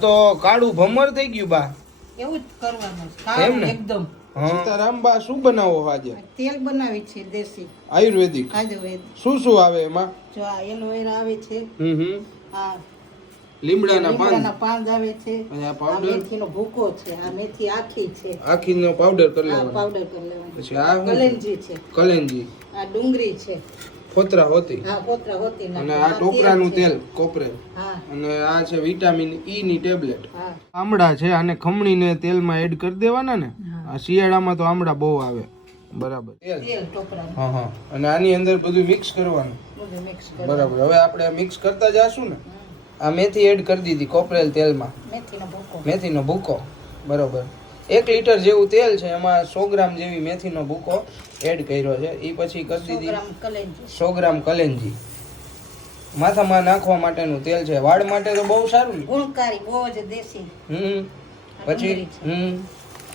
તો કાળું ભમર થઈ ગયું બા. એવું જ કરવાનું એમ ને? એકદમ. સીતારામ બા શું બનાવો આજે? તેલ બનાવી છે દેશી. આયુર્વેદિક. આયુર્વેદિક શું શું આવે એમાં? જો આ એલોવેરા આવે છે હમ હમ. આ લીમડાના પાન લીમડાના પાન આવે છે. અને આ આ પાવડર મેથીનો ભૂકો છે આ મેથી આખી છે. આખીનો પાવડર કરી આ પાવડર કરી લેવાનો. પછી આ કલેંજી છે. કલેંજી. આ ડુંગળી છે. ફોતરા હોતી. અને આ ટોપરાનું તેલ કોપરેલ હા. અને આ છે વિટામિન ઈ ની ટેબ્લેટ. હા. આમળા છે આને ખમણીને તેલમાં એડ કરી દેવાના ને આ શિયાળામાં તો આમળા બહુ આવે. બરાબર. તેલ હા હા. અને આની અંદર બધું મિક્સ કરવાનું. બધું મિક્સ બરાબર. હવે આપણે મિક્સ કરતા જાશું ને આ મેથી એડ કરી દીધી કોપરેલ તેલમાં. મેથીનો ભૂકો. બરોબર. એક લીટર જેવું તેલ છે એમાં સો ગ્રામ જેવી મેથીનો ભૂકો એડ કર્યો છે. એ પછી કરી દીધી. સો ગ્રામ કલેંજી. માથામાં નાખવા માટેનું તેલ છે. વાળ માટે તો બહુ સારું ને. ગુણકારી બહુ જ દેશી. હમ. પછી. હમ.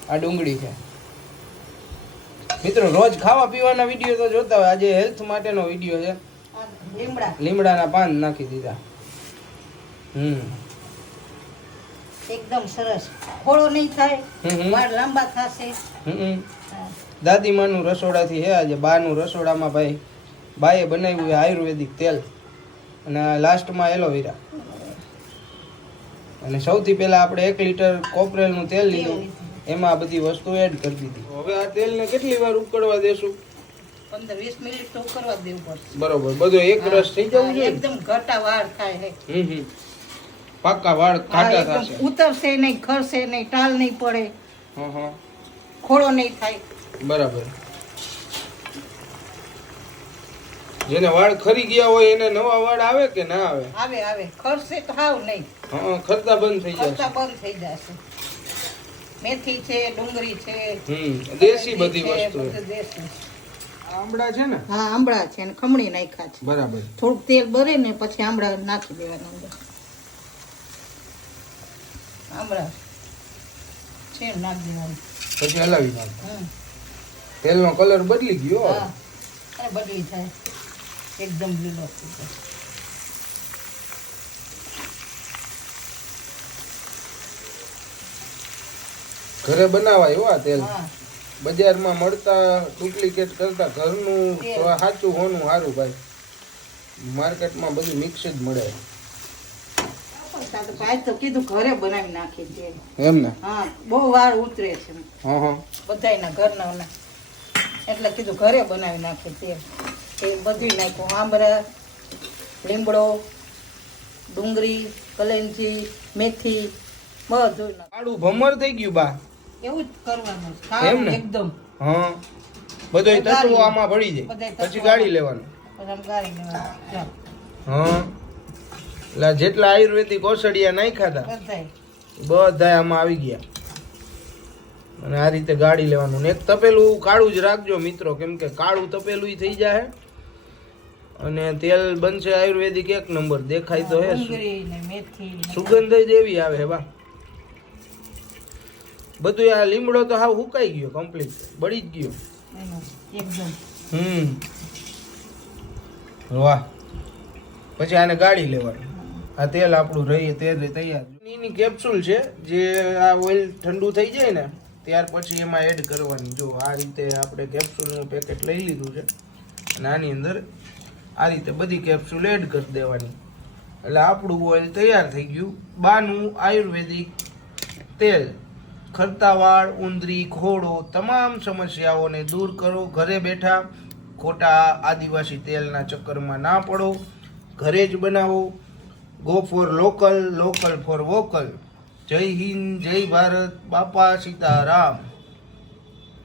આ ડુંગળી છે. મિત્રો રોજ ખાવા પીવાના વીડિયો તો જોતા હોય. આજે હેલ્થ માટેનો વીડિયો છે. લીમડા. લીમડાના પાન નાખી દીધા. હમ. એકદમ સરસ. ખોળો નહીં થાય. વાળ લાંબા થશે. હા. દાદીમાનું રસોડાથી છે આજે બાનું રસોડામાં ભાઈ બાએ બનાવ્યું છે આયુર્વેદિક તેલ. અને લાસ્ટમાં એલોવેરા. અને સૌથી પહેલા આપણે એક લીટર કોપરેલનું તેલ લીધું. એમાં આ બધી વસ્તુ એડ કરી દીધી. હવે આ તેલને કેટલી વાર ઉકળવા દેશું? પંદર વીસ મિનિટ તો કરવા દેવું પડશે. બરોબર બધો એક રસ થઈ જવું જોઈએ એકદમ ઘટા વાર થાય હમ હમ. પાકા વાળ કાટા થશે. ઉતરશે નહીં ખરશે નહીં ટાલ નહીં પડે. હા હા. ખોળો નહીં થાય. બરાબર. જેને વાળ ખરી ગયા હોય એને નવા વાળ આવે કે ના આવે? આવે આવે. ખરશે તો હાવ નહીં. હા ખરતા બંધ થઈ ખરતા બંધ થઈ જશે. મેથી છે ડુંગળી છે હમ દેશી બધી છે, વસ્તુ. આમળા છે ને? હા આંબળા છે ને ખમણી નાખ્યા છે. બરાબર. થોડુંક તેલ બરે ને પછી આંબળા નાખી દેવાના અંદર. આંબળા છે નાખી દેવાનું. પછી હલાવી નાખ તેલનો કલર બદલી ગયો. હા. અને બદલી થાય. એકદમ લીલો થઈ જાય ઘરે બનાવાય હો આ તેલ. બજારમાં મળતા ડુપ્લિકેટ કરતા ઘરનું સાચું હોનું સારું ભાઈ. માર્કેટમાં બધું મિક્સ જ મળે. તો ભાઈ તો કીધું ઘરે બનાવી નાખી છે. એમ ને? હા બહુ વાર ઉતરે છે. હા હા. બધાયના ઘરના એટલે કીધું ઘરે બનાવી નાખે છે. એ બધું નાખ્યું. આંબરા લીમડો ડુંગળી કલેંજી મેથી બધું. કાળું ભમર થઈ ગયું બા. એવું જ કરવાનું. એમ ને? એકદમ. હા. બધો તત્વો આમાં ભળી જાય. પછી ગાળી લેવાનું. પછી ગાડી લેવાનું. હા. એટલે જેટલા આયુર્વેદિક ઓસડિયા નાખ્યા ખાધા બધા આમાં આવી ગયા. અને આ રીતે ગાળી લેવાનું. એક તપેલું કાળું જ રાખજો મિત્રો કેમ કે કાળું તપેલું થઈ જાય અને તેલ બનશે આયુર્વેદિક એક નંબર. દેખાય તો હે સુગંધ જ એવી આવે હે બા બધું આ લીમડો તો હાવ હુકાઈ ગયો કમ્પ્લીટ બળી જ ગયો. હમ. વાહ. પછી આને ગાળી લેવાનું. આ તેલ આપણું રહી તેલ તૈયાર. એની કેપ્સ્યુલ છે, જે આ ઓઇલ ઠંડુ થઈ જાય ને, ત્યાર પછી એમાં એડ કરવાની. જો આ રીતે આપણે કેપ્સ્યુલનું પેકેટ લઈ લીધું છે, અને આની અંદર આ રીતે બધી કેપ્સ્યુલ એડ કરી દેવાની. એટલે આપણું ઓઇલ તૈયાર થઈ ગયું. બાનું આયુર્વેદિક તેલ. ખરતાવાળ, ઉંદરી ખોડો તમામ સમસ્યાઓને દૂર કરો. ઘરે બેઠા ખોટા આદિવાસી તેલના ચક્કરમાં ના પડો. ઘરે જ બનાવો. Go for local local for vocal જય હિન્દ જય ભારત. બાપા સીતારામ.